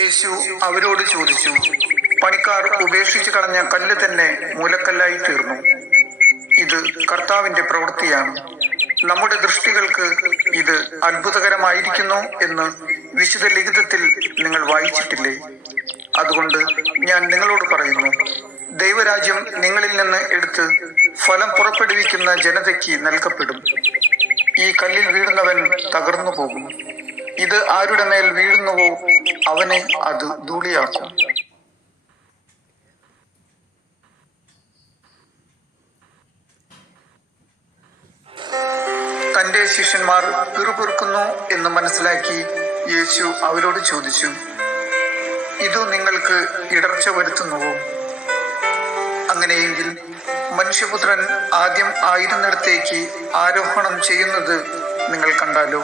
യേശു അവരോട് ചോദിച്ചു, പണിക്കാർ ഉപേക്ഷിച്ചു കളഞ്ഞ കല്ല് തന്നെ മൂലക്കല്ലായി തീർന്നു. ഇത് കർത്താവിന്റെ പ്രവൃത്തിയാണ്. നമ്മുടെ ദൃഷ്ടികൾക്ക് ഇത് അത്ഭുതകരമായിരിക്കുന്നു എന്ന് വിശുദ്ധ ലിഖിതത്തിൽ നിങ്ങൾ വായിച്ചിട്ടില്ലേ? അതുകൊണ്ട് ഞാൻ നിങ്ങളോട് പറയുന്നു, ദൈവരാജ്യം നിങ്ങളിൽ നിന്ന് എടുത്ത് ഫലം പുറപ്പെടുവിക്കുന്ന ജനതയ്ക്ക് നൽകപ്പെടും. ഈ കല്ലിൽ വീഴുന്നവൻ തകർന്നു പോകും. ഇത് ആരുടെ മേൽ വീഴുന്നുവോ അവനെ അത് ധൂളിയാക്കും. തന്റെ ശിഷ്യന്മാർ പിറുപിറുക്കുന്നു എന്ന് മനസ്സിലാക്കി യേശു അവരോട് ചോദിച്ചു, ഇതു നിങ്ങൾക്ക് ഇടർച്ച വരുത്തുന്നുവോ? അങ്ങനെയെങ്കിൽ മനുഷ്യപുത്രൻ ആദ്യം ആയിരുന്നിടത്തേക്ക് ആരോഹണം ചെയ്യുന്നത് നിങ്ങൾ കണ്ടാലോ?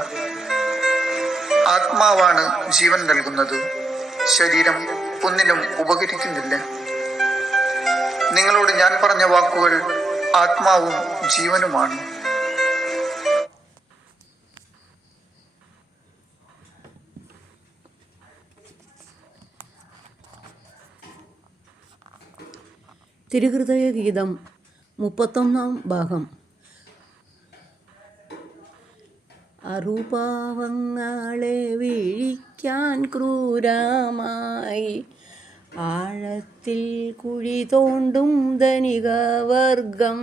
ആത്മാവാണ് ജീവൻ നൽകുന്നത്, ശരീരം ഒന്നിനും ഉപകരിക്കുന്നില്ല. നിങ്ങളോട് ഞാൻ പറഞ്ഞ വാക്കുകൾ ആത്മാവും ജീവനുമാണ്. തിരുഹൃദയ ഗീതം 31 ഭാഗം. അറുപാവങ്ങളെ വീഴിക്കാൻ ക്രൂരമായി ആഴത്തിൽ കുഴി തോണ്ടും ധനികവർഗം,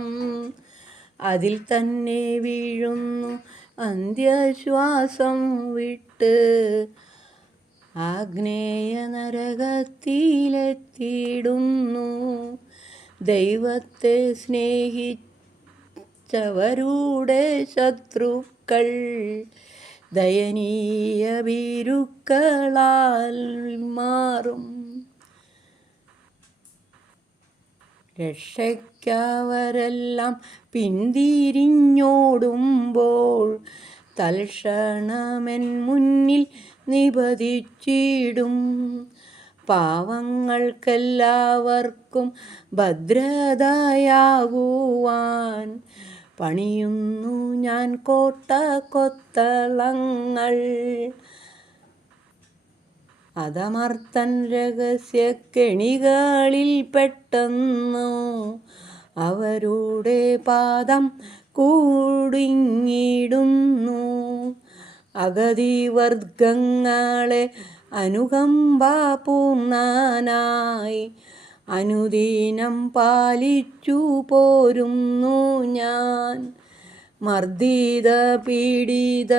അതിൽ തന്നെ വീഴുന്നു അന്ത്യശ്വാസം വിട്ട് ആഗ്നേയ നരകത്തിലെത്തിയിടുന്നു. ദൈവത്തെ സ്നേഹിച്ചവരുടെ ശത്രുക്കൾ ദയനീയ ഭീരുക്കളാൽ മാറും. രക്ഷയ്ക്കവരെല്ലാം പിന്തിരിഞ്ഞോടുമ്പോൾ തൽക്ഷണമെൻ മുന്നിൽ നിപതിച്ചിടും. പാവങ്ങൾക്കെല്ലാവർക്കും ഭദ്രതയാകുവാൻ പണിയുന്നു ഞാൻ കോട്ട കൊത്തളങ്ങൾ. അധമർത്തൻ രഹസ്യ കെണികളിൽ പെട്ടെന്നു അവരുടെ പാദം കുടുങ്ങിടുന്നു. അഗതി വർഗങ്ങളെ അനുകമ്പാപൂർണനായി അനുദിനം പാലിച്ചു പോരുന്നു ഞാൻ. മർദ്ദിത പീഡിത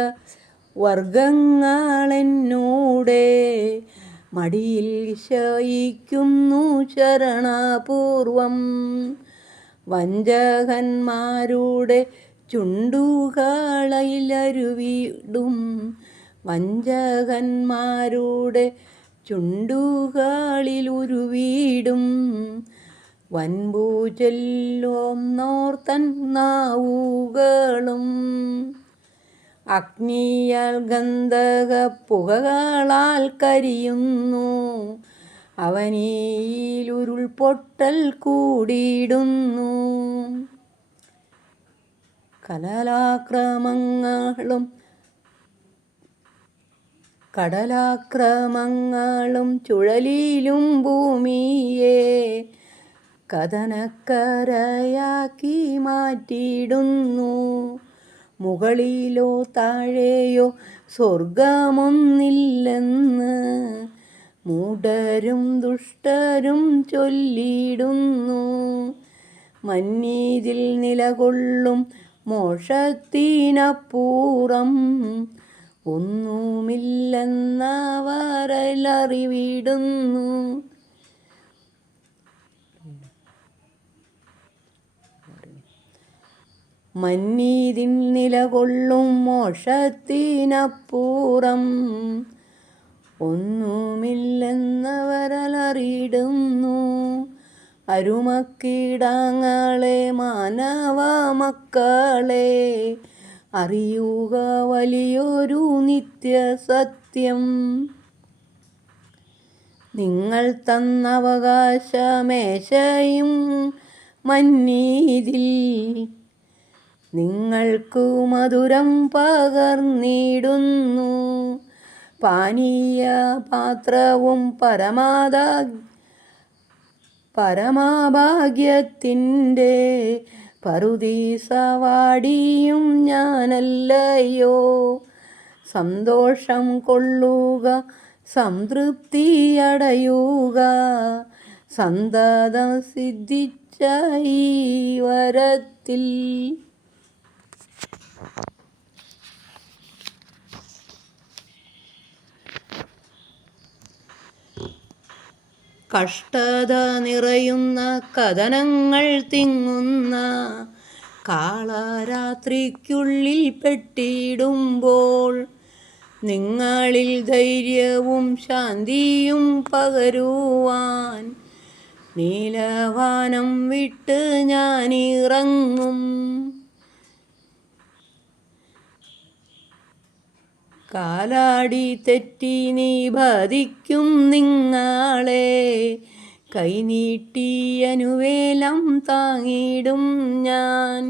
വർഗങ്ങളെന്നോടെ മടിയിൽ ശയിക്കുന്നു ശരണപൂർവം. വഞ്ചകന്മാരുടെ ചുണ്ടുകളയിലരുവിടും, വഞ്ചകന്മാരുടെ ചുണ്ടുകളിലുരുവിടും. വൻപു ചൊല്ലോന്നോർത്തൻ നാവുകളും അഗ്നിയാൽ ഗന്ധക പുകകളാൽ കരിയുന്നു. അവനിലുരുൾപൊട്ടൽ കൂടിയിടുന്നു. കടലാക്രമങ്ങളും ചുഴലിലും ഭൂമിയെ കഥനക്കരയാക്കി മാറ്റിയിടുന്നു. മുകളിലോ താഴെയോ സ്വർഗമൊന്നില്ലെന്ന് മൂഢരും ദുഷ്ടരും ചൊല്ലിയിടുന്നു. മന്നീതിൽ നിലകൊള്ളും മോക്ഷത്തിനപ്പുറം ഒന്നുമില്ലെന്നവരറിവിടുന്നു. മന്നീതിൽ നിലകൊള്ളും മോക്ഷത്തിനപ്പുറം ഒന്നുമില്ലെന്നവരറിയിടുന്നു. അരുമക്കീടാങ്ങളെ മാനവ മക്കളെ, അറിയുക വലിയൊരു നിത്യസത്യം. നിങ്ങൾ തന്ന അവകാശമേശയും മന്നീതിൽ നിങ്ങൾക്കു മധുരം പകർന്നിടുന്നു. പാനീയ പാത്രവും പരമാഭാഗ്യത്തിൻ്റെ പറുദീസവാടിയും ഞാനല്ലയോ. സന്തോഷം കൊള്ളുക, സംതൃപ്തിയടയുക, സന്തതം സിദ്ധിച്ച ഈ വരത്തിൽ. കഷ്ടത നിറയുന്ന കഥനങ്ങൾ തിങ്ങുന്ന കാളരാത്രിക്കുള്ളിൽ പെട്ടിടുമ്പോൾ നിങ്ങളിൽ ധൈര്യവും ശാന്തിയും പകരുവാൻ നീലവാനം വിട്ട് ഞാനിറങ്ങും. കാലാടി തെറ്റി നീ ബാധിക്കും നിങ്ങളെ കൈനീട്ടിയനുവേലം താങ്ങിടും ഞാൻ.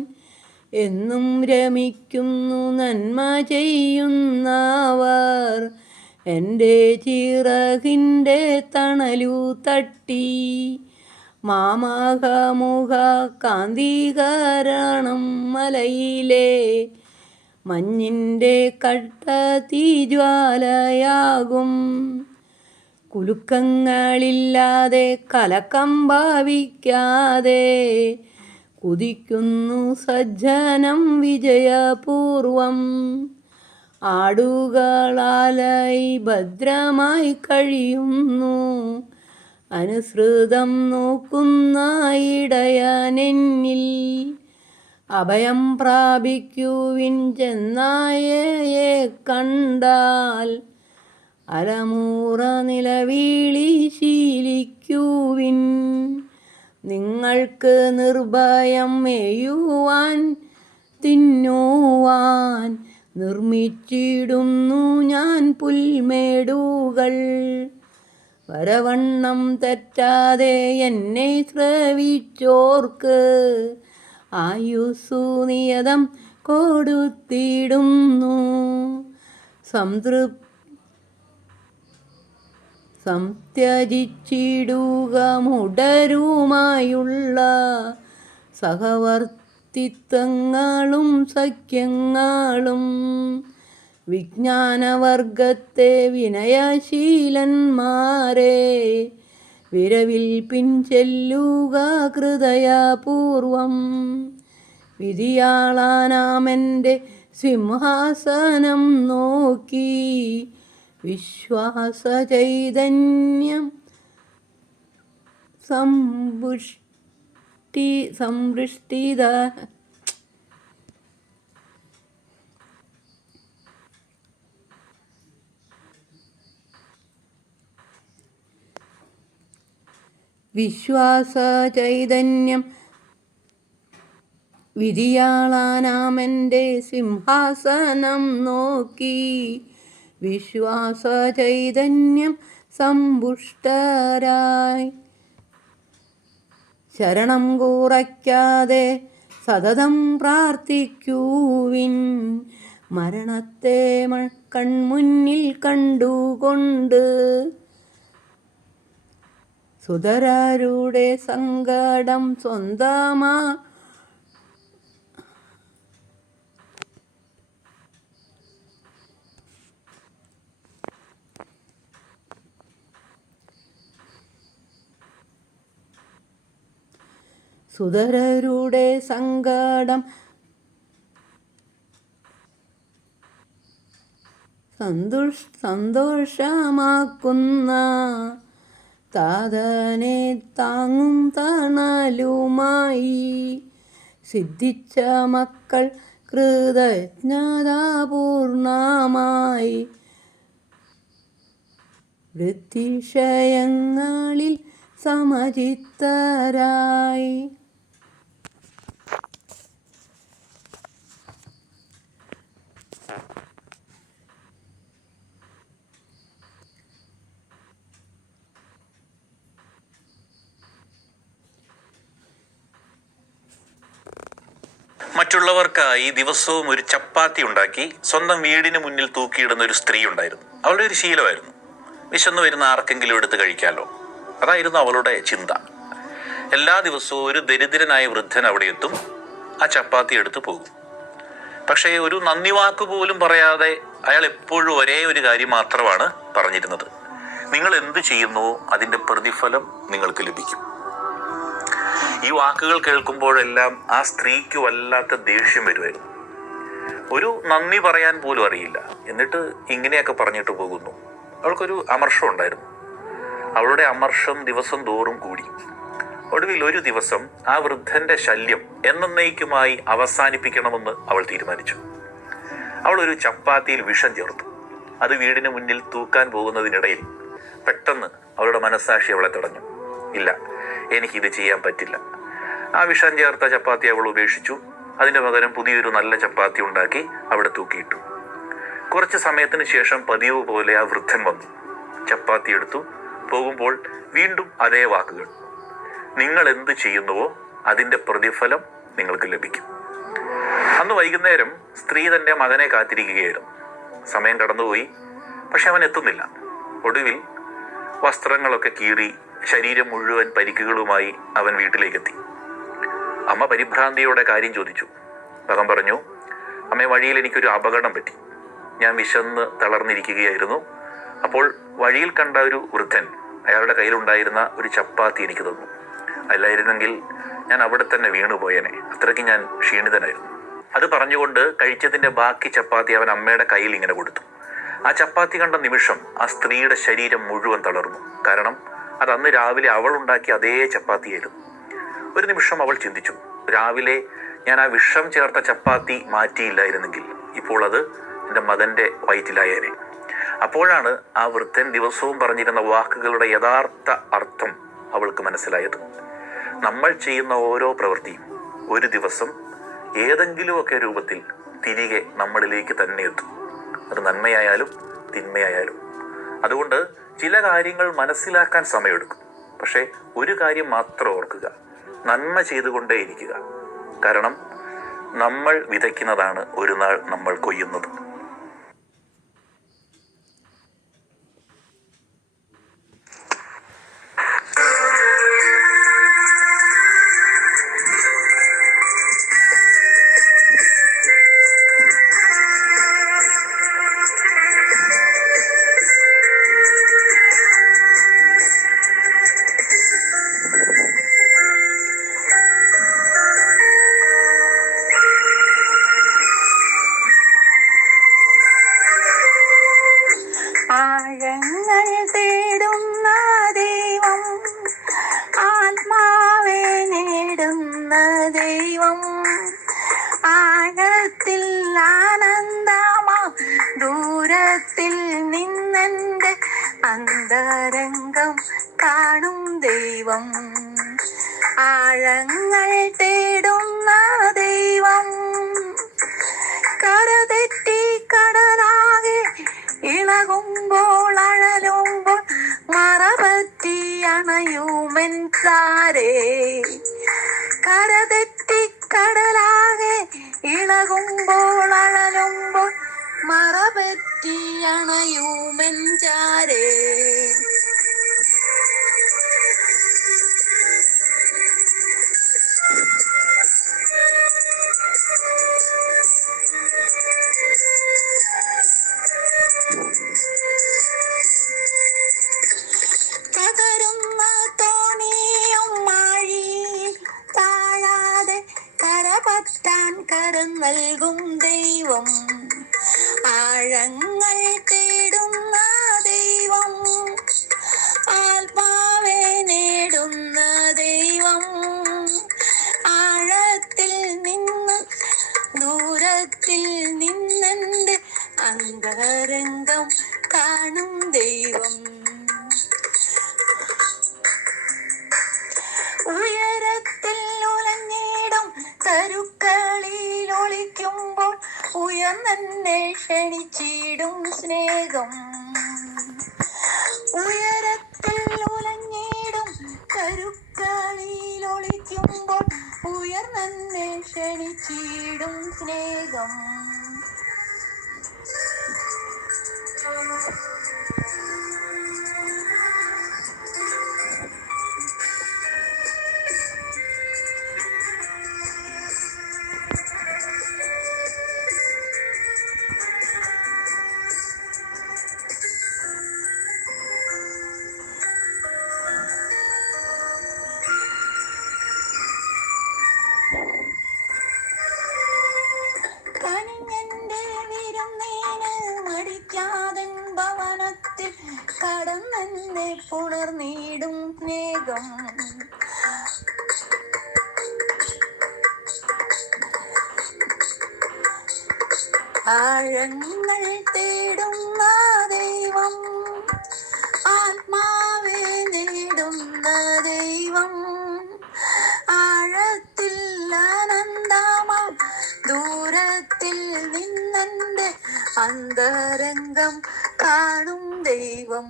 എന്നും രമിക്കുന്നു നന്മ ചെയ്യുന്നവർ എൻ്റെ ചിറകിൻ്റെ തണലു തട്ടി. മാമകമുഖ കാന്തികരണം മലയിലെ മഞ്ഞിൻ്റെ കട്ട തീജ്വാലയാകും. കുലുക്കങ്ങളില്ലാതെ കലക്കം ഭാവിക്കാതെ കുതിക്കുന്നു സജ്ജനം വിജയപൂർവം. ആടുകളാലായി ഭദ്രമായി കഴിയുന്നു അനുസൃതം നോക്കുന്ന ഇടയനെന്നിൽ. അഭയം പ്രാപിക്കുവിൻ ചെന്നായയെ കണ്ടാൽ, അലമുറ നിലവിളി ശീലിക്കുവിൻ. നിങ്ങൾക്ക് നിർഭയം മേയുവാൻ തിന്നുവാൻ നിർമ്മിച്ചിടുന്നു ഞാൻ പുൽമേടുകൾ. വരവണ്ണം തെറ്റാതെ എന്നെ ശ്രവിച്ചോർക്ക് ആയുസ്സു നിയതം കൊടുത്തിടുന്നു. സംത്യജിച്ചിടുക മുടരുമായുള്ള സഹവർത്തിത്വങ്ങളും സഖ്യങ്ങളും. വിജ്ഞാനവർഗത്തെ വിനയശീലന്മാരെ വിരവിൽ പിൻചെല്ലുക ഹൃദയപൂർവം. വിധിയാളാനാമെൻ്റെ സിംഹാസനം നോക്കി വിശ്വാസചൈതന്യം സംപുഷ്ടിത വിശ്വാസചൈതന്യം വിധിയാളാനാമെൻ്റെ സിംഹാസനം നോക്കി വിശ്വാസചൈതന്യം സമ്പുഷ്ടരായി. ശരണം കുറയ്ക്കാതെ സതതം പ്രാർത്ഥിക്കുവിൻ. മരണത്തെ കൺമുന്നിൽ കണ്ടുകൊണ്ട് സുതരരുടെ സങ്കടം സ്വന്തമാ സുതരരുടെ സങ്കടം സന്തോഷമാക്കുന്ന താതനെ താങ്ങും തണലുമായി സിദ്ധിച്ച മക്കൾ കൃതജ്ഞതാപൂർണമായി വൃത്തിക്ഷയങ്ങളിൽ സമചിത്തരായി. മറ്റു മറ്റുള്ളവർക്കായി ദിവസവും ഒരു ചപ്പാത്തി ഉണ്ടാക്കി സ്വന്തം വീടിന് മുന്നിൽ തൂക്കിയിടുന്ന ഒരു സ്ത്രീ ഉണ്ടായിരുന്നു. അവളുടെ ഒരു ശീലമായിരുന്നു, വിശന്നു വരുന്ന ആർക്കെങ്കിലും എടുത്ത് കഴിക്കാമല്ലോ. അതായിരുന്നു അവളുടെ ചിന്ത. എല്ലാ ദിവസവും ഒരു ദരിദ്രനായ വൃദ്ധൻ അവിടെ എത്തും, ആ ചപ്പാത്തി എടുത്ത് പോകും. പക്ഷേ ഒരു നന്ദി വാക്ക് പോലും പറയാതെ അയാൾ എപ്പോഴും ഒരേ ഒരു കാര്യം മാത്രമാണ് പറഞ്ഞിരുന്നത്: നിങ്ങൾ എന്ത് ചെയ്യുന്നുവോ അതിൻ്റെ പ്രതിഫലം നിങ്ങൾക്ക് ലഭിക്കും. ഈ വാക്കുകൾ കേൾക്കുമ്പോഴെല്ലാം ആ സ്ത്രീക്ക് വല്ലാത്ത ദേഷ്യം വരുമായിരുന്നു. ഒരു നന്ദി പറയാൻ പോലും അറിയില്ല, എന്നിട്ട് ഇങ്ങനെയൊക്കെ പറഞ്ഞിട്ട് പോകുന്നു. അവൾക്കൊരു അമർഷം ഉണ്ടായിരുന്നു. അവളുടെ അമർഷം ദിവസം തോറും കൂടി. ഒടുവിൽ ഒരു ദിവസം ആ വൃദ്ധന്റെ ശല്യം എന്നേക്കുമായി അവസാനിപ്പിക്കണമെന്ന് അവൾ തീരുമാനിച്ചു. അവൾ ഒരു ചപ്പാത്തിയിൽ വിഷം ചേർത്തു. അത് വീടിന് മുന്നിൽ തൂക്കാൻ പോകുന്നതിനിടയിൽ പെട്ടെന്ന് അവളുടെ മനസ്സാക്ഷി അവളെ തടഞ്ഞു. ഇല്ല, എനിക്കിത് ചെയ്യാൻ പറ്റില്ല. ആ വിഷം ചേർത്ത ചപ്പാത്തി അവൾ ഉപേക്ഷിച്ചു. അതിൻ്റെ പകരം പുതിയൊരു നല്ല ചപ്പാത്തി ഉണ്ടാക്കി അവിടെ തൂക്കിയിട്ടു. കുറച്ച് സമയത്തിന് ശേഷം പതിവ് പോലെ ആ വൃദ്ധൻ വന്നു, ചപ്പാത്തി എടുത്തു. പോകുമ്പോൾ വീണ്ടും അതേ വാക്കുകൾ: നിങ്ങൾ എന്ത് ചെയ്യുന്നുവോ അതിൻ്റെ പ്രതിഫലം നിങ്ങൾക്ക് ലഭിക്കും. അന്ന് വൈകുന്നേരം സ്ത്രീ തൻ്റെ മകനെ കാത്തിരിക്കുകയായിരുന്നു. സമയം കടന്നുപോയി, പക്ഷെ അവൻ എത്തുന്നില്ല. ഒടുവിൽ വസ്ത്രങ്ങളൊക്കെ കീറി ശരീരം മുഴുവൻ പരിക്കുകളുമായി അവൻ വീട്ടിലേക്കെത്തി. അമ്മ പരിഭ്രാന്തിയോടെ കാര്യം ചോദിച്ചു. മകൻ പറഞ്ഞു: അമ്മേ, വഴിയിൽ എനിക്കൊരു അപകടം പറ്റി. ഞാൻ വിശന്ന് തളർന്നിരിക്കുകയായിരുന്നു. അപ്പോൾ വഴിയിൽ കണ്ട ഒരു വൃദ്ധൻ അയാളുടെ കയ്യിലുണ്ടായിരുന്ന ഒരു ചപ്പാത്തി എനിക്ക് തന്നു. അല്ലായിരുന്നെങ്കിൽ ഞാൻ അവിടെ തന്നെ വീണുപോയേനെ. അത്രയ്ക്ക് ഞാൻ ക്ഷീണിതനായിരുന്നു. അത് പറഞ്ഞുകൊണ്ട് കഴിച്ചതിൻ്റെ ബാക്കി ചപ്പാത്തി അവൻ അമ്മയുടെ കയ്യിൽ ഇങ്ങനെ കൊടുത്തു. ആ ചപ്പാത്തി കണ്ട നിമിഷം ആ സ്ത്രീയുടെ ശരീരം മുഴുവൻ തളർന്നു. കാരണം അത് അന്ന് രാവിലെ അവൾ ഉണ്ടാക്കിയ അതേ ചപ്പാത്തിയായിരുന്നു. ഒരു നിമിഷം അവൾ ചിന്തിച്ചു: രാവിലെ ഞാൻ ആ വിഷം ചേർത്ത ചപ്പാത്തി മാറ്റിയില്ലായിരുന്നെങ്കിൽ ഇപ്പോൾ അത് എൻ്റെ മകൻ്റെ വയറ്റിലായേനെ. അപ്പോഴാണ് ആ വൃദ്ധൻ ദിവസവും പറഞ്ഞിരുന്ന വാക്കുകളുടെ യഥാർത്ഥ അർത്ഥം അവൾക്ക് മനസ്സിലായത്. നമ്മൾ ചെയ്യുന്ന ഓരോ പ്രവൃത്തിയും ഒരു ദിവസം ഏതെങ്കിലുമൊക്കെ രൂപത്തിൽ തിരികെ നമ്മളിലേക്ക് തന്നെ എത്തും. അത് നന്മയായാലും തിന്മയായാലും. അതുകൊണ്ട് ചില കാര്യങ്ങൾ മനസ്സിലാക്കാൻ സമയമെടുക്കും. പക്ഷേ ഒരു കാര്യം മാത്രം ഓർക്കുക: നന്മ ചെയ്തുകൊണ്ടേയിരിക്കുക. കാരണം നമ്മൾ വിതയ്ക്കുന്നതാണ് ഒരു നാൾ നമ്മൾ കൊയ്യുന്നത്. ആഴങ്ങൾ തേടുന്ന ദൈവം, ആത്മാവെ നേടുന്ന ദൈവം, ആഴത്തിൽ ആനന്ദമാ ദൂരത്തിൽ നിന്നെൻ്റെ അന്തരംഗം കാണും ദൈവം. ആഴങ്ങൾ തേടുന്ന ദൈവം, കരതെറ്റി കടലാകെ ഇളകുമ്പോൾ അഴലുമ്പോൾ മറപറ്റി അണയുമെൻ താരേ. കരതെറ്റി കടലാകെ ഇളകുമ്പോൾ അഴലുമ്പോൾ മറപറ്റി അണയുമെൻ ചാരേ. തകരുന്ന തോണിയും മാഴി താഴാതെ കരപറ്റാൻ കരം നൽകും ദൈവം. ആഴങ്ങൾ തേടുന്ന ദൈവം, ആത്മാവെ നേടുന്ന ദൈവം, ആഴത്തിൽ നിന്ന് ദൂരത്തിൽ നിന്നെൻ്റെ അന്തരംഗം കാണും ദൈവം. ഉയരത്തിൽ ഉലഞ്ഞിടും കരുക്കളിൽ ഒളിക്കുമ്പോൾ ഉയർന്നെന്നെ ക്ഷണിച്ചിടും സ്നേഹം. ഉയരത്തിൽ ഉലഞ്ഞിടും കരുക്കളിൽ ഒളിക്കുമ്പോൾ ഉയർന്നെന്നെ ക്ഷണി ക്ഷണിച്ചിടും സ്നേഹം. കനിഞ്ഞെന്റെ വിരുന്നീന് മടിക്കാതൻ ഭവനത്തിൽ കടന്നെന്നെ പുണർന്നിടും സ്നേഹം. ആഴങ്ങൾ തേടുന്ന ദൈവം, ആത്മാവെ നേടുന്ന ദൈവം, ആഴത്തിൽ അനന്തമാം ദൂരത്തിൽ നിന്നെന്റെ അന്തരംഗം കാണും ദൈവം.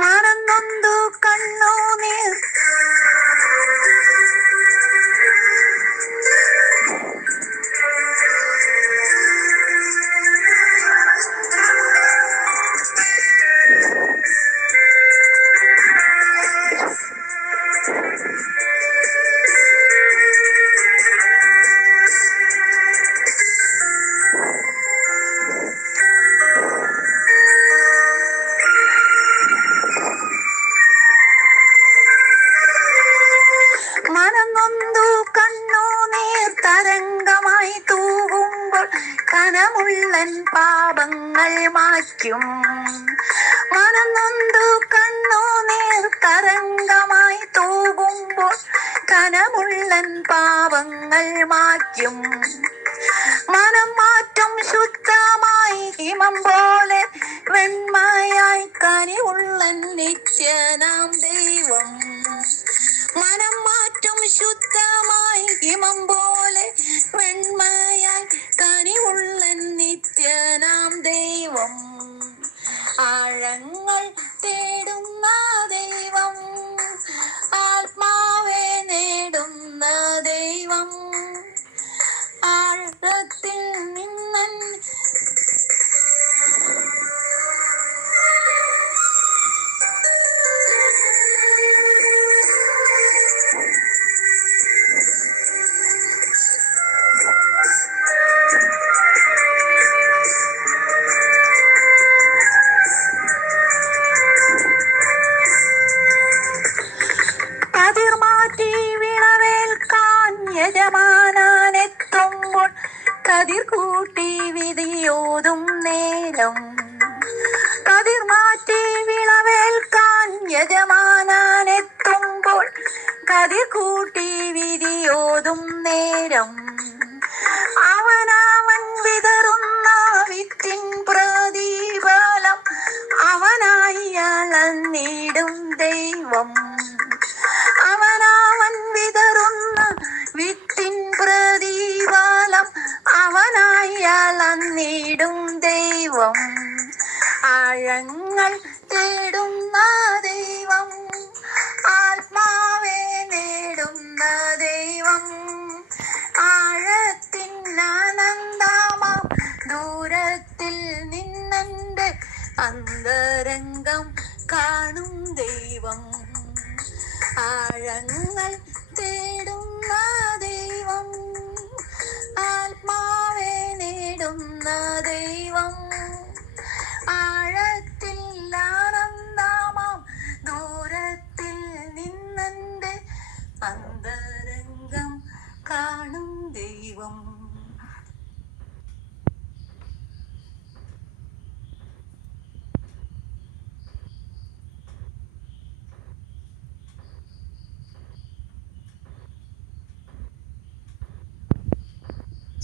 മറന്നൊന്തു കണ്ണുനീർ മനംനൊന്തു കണ്ണുനീർ തരംഗമായി തൂകുമ്പോൾ കനമുള്ളൻ പാപങ്ങൾ മായ്ക്കും. മനംനൊന്തു കണ്ണുനീർ തരംഗമായി തൂകുമ്പോൾ കനമുള്ളൻ പാപങ്ങൾ മായ്ക്കും. മനം മാറ്റും ശുദ്ധമായി ഹിമം പോലെ വെണ്മയായി കനിവുള്ളൻ നിത്യനാം ദൈവം. മനം മാറ്റും ശുദ്ധമായി ഹിമം പോലെ വെണ്മയായി കനിവുള്ളൻ നിത്യനാം ദൈവം. ആഴങ്ങൾ തേടുന്ന ദൈവം, ആത്മാവെ നേടുന്ന ദൈവം, ആഴത്തിൽ നിന്നൻ കതിർ മാറ്റി വിളവേൽക്കാൻ യജമാനെത്തുമ്പോൾ കതിർ കൂട്ടി വിധിയോതും നേരം. കതിർ മാറ്റി വിളവേൽക്കാൻ യജമാനെത്തുമ്പോൾ കതിർ കൂട്ടി വിധിയോതും നേരം. അവനവൻ വിതറുന്ന വിത്തിൻ പ്രതിഫലം അവനായി അളന്നിടും ദൈവം. അവനവൻ വിതറുന്ന വിത്തിൻ പ്രതിഫലം അവനായി അളന്നിടും ദൈവം. ആഴങ്ങൾ തേടുന്ന ദൈവം, ആത്മാവെ നേടുന്ന ദൈവം, ആഴത്തിൻ അനന്തമാം ദൂരത്തിൽ നിന്നെന്റെ അന്തരംഗം കാണും ദൈവം. ആഴങ്ങൾ തേടുന്ന ദൈവം, ആത്മാവെ നേടുന്ന ദൈവം, ആഴത്തിൽ ആനന്ദമാം ദൂരത്തിൽ നിന്നെന്റെ അന്തരംഗം കാണും ദൈവം.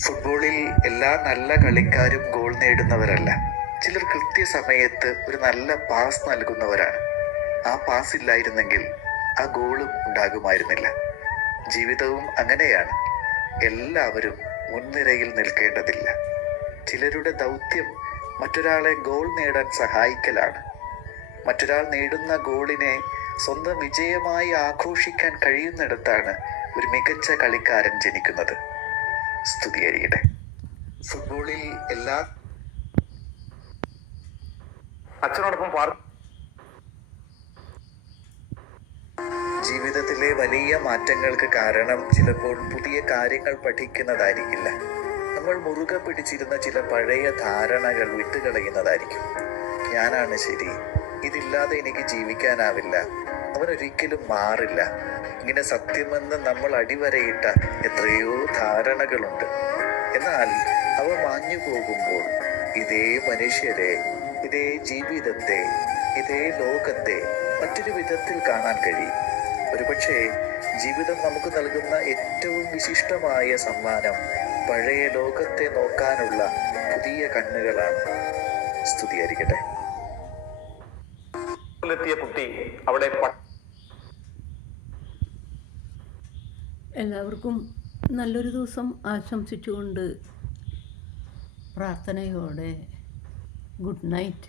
ഫുട്ബോളിൽ എല്ലാ നല്ല കളിക്കാരും ഗോൾ നേടുന്നവരല്ല. ചിലർ കൃത്യസമയത്ത് ഒരു നല്ല പാസ് നൽകുന്നവരാണ്. ആ പാസ് ഇല്ലായിരുന്നെങ്കിൽ ആ ഗോളും ഉണ്ടാകുമായിരുന്നില്ല. ജീവിതവും അങ്ങനെയാണ്. എല്ലാവരും മുൻനിരയിൽ നിൽക്കേണ്ടതില്ല. ചിലരുടെ ദൗത്യം മറ്റൊരാളെ ഗോൾ നേടാൻ സഹായിക്കലാണ്. മറ്റൊരാൾ നേടുന്ന ഗോളിനെ സ്വന്തം വിജയമായി ആഘോഷിക്കാൻ കഴിയുന്നിടത്താണ് ഒരു മികച്ച കളിക്കാരൻ ജനിക്കുന്നത്. സ്തുതിയരികട്ടെ. ഫുട്ബോളിൽ എല്ലാ അച്ഛനോടൊപ്പം ജീവിതത്തിലെ വലിയ മാറ്റങ്ങൾക്ക് കാരണം ചിലപ്പോൾ പുതിയ കാര്യങ്ങൾ പഠിക്കുന്നതായിരിക്കില്ല. നമ്മൾ മുറുകെ പിടിച്ചിരുന്ന ചില പഴയ ധാരണകൾ വിട്ടുകളയുന്നതായിരിക്കും. ഞാനാണ് ശരി, ഇതില്ലാതെ എനിക്ക് ജീവിക്കാനാവില്ല, അവനൊരിക്കലും മാറില്ല, ഇങ്ങനെ സത്യമെന്ന് നമ്മൾ അടിവരയിട്ട എത്രയോ ധാരണകളുണ്ട്. എന്നാൽ അവ മാഞ്ഞു പോകുമ്പോൾ ഇതേ മനുഷ്യരെ, ഇതേ ജീവിതത്തെ, ഇതേ ലോകത്തെ മറ്റൊരു വിധത്തിൽ കാണാൻ കഴിയും. ഒരുപക്ഷെ ജീവിതം നമുക്ക് നൽകുന്ന ഏറ്റവും വിശിഷ്ടമായ സമ്മാനം പഴയ ലോകത്തെ നോക്കാനുള്ള പുതിയ കണ്ണുകളാണ്. സ്തുതിയായിരിക്കട്ടെ. എത്തിയ കുട്ടി അവിടെ എല്ലാവർക്കും നല്ലൊരു ദിവസം ആശംസിച്ചുകൊണ്ട് പ്രാർത്ഥനയോടെ ഗുഡ് നൈറ്റ്.